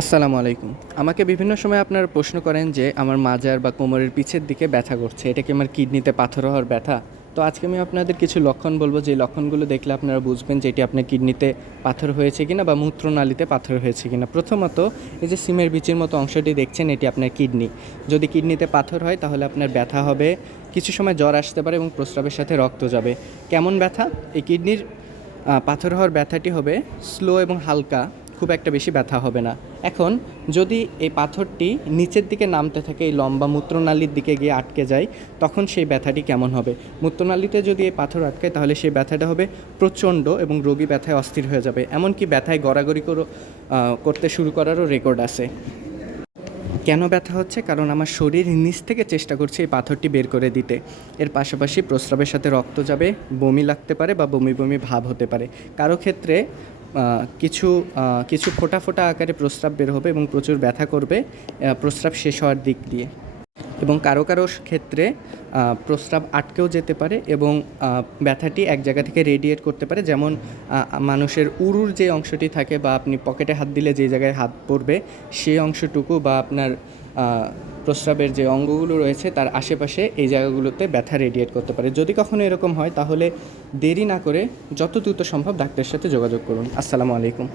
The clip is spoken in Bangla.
আসসালামু আলাইকুম। আমাকে বিভিন্ন সময় আপনারা প্রশ্ন করেন যে আমার মাজার বা কোমরের পিছের দিকে ব্যথা করছে, এটা কি আমার কিডনিতে পাথর হওয়ার ব্যথা? তো আজকে আমি আপনাদের কিছু লক্ষণ বলব, যে লক্ষণগুলো দেখলে আপনারা বুঝবেন যে এটি আপনার কিডনিতে পাথর হয়েছে কিনা বা মূত্রনালীতে পাথর হয়েছে কিনা। প্রথমত, এই যে সিমের বিচির মতো অংশটি দেখছেন, এটি আপনার কিডনি। যদি কিডনিতে পাথর হয়, তাহলে আপনার ব্যথা হবে, কিছু সময় জ্বর আসতে পারে এবং প্রস্রাবের সাথে রক্ত যাবে। কেমন ব্যথা? এই কিডনির পাথর হওয়ার ব্যথাটি হবে স্লো এবং হালকা। খুব একটা বেশি ব্যথা হবে না। এখন যদি এই পাথরটি নিচের দিকে নামতে থাকে, এই লম্বা মূত্রনালীর দিকে গিয়ে আটকে যায়, তখন সেই ব্যথাটি কেমন হবে? মূত্রনালীতে যদি এই পাথর আটকায়, তাহলে সেই ব্যথাটা হবে প্রচণ্ড এবং রোগী ব্যথায় অস্থির হয়ে যাবে। এমনকি ব্যথায় গড়াগড়ি করো করতে শুরু করারও রেকর্ড আছে। কেন ব্যথা হচ্ছে? কারণ আমার শরীর নিচ থেকে চেষ্টা করছে এই পাথরটি বের করে দিতে। এর পাশাপাশি প্রস্রাবের সাথে রক্ত যাবে, বমি লাগতে পারে বা বমি বমি ভাব হতে পারে। কারও ক্ষেত্রে কিছু কিছু ফোটা ফোটা আকারে প্রস্রাব বের হবে এবং প্রচুর ব্যথা করবে প্রস্রাব শেষ হওয়ার দিক দিয়ে। এবং কারও কারও ক্ষেত্রে প্রস্রাব আটকেও যেতে পারে এবং ব্যথাটি এক জায়গা থেকে রেডিয়েট করতে পারে। যেমন মানুষের উরুর যে অংশটি থাকে বা আপনি পকেটে হাত দিলে যে জায়গায় হাত পড়বে সেই অংশটুকু বা আপনার প্রস্রাবের যে অঙ্গগুলো রয়েছে তার আশেপাশে এই জায়গাগুলোতে ব্যথা রেডিয়েট করতে পারে। যদি কখনো এরকম হয় তাহলে দেরি না করে যত দ্রুত সম্ভব ডাক্তারের সাথে যোগাযোগ করুন। আসসালামু আলাইকুম।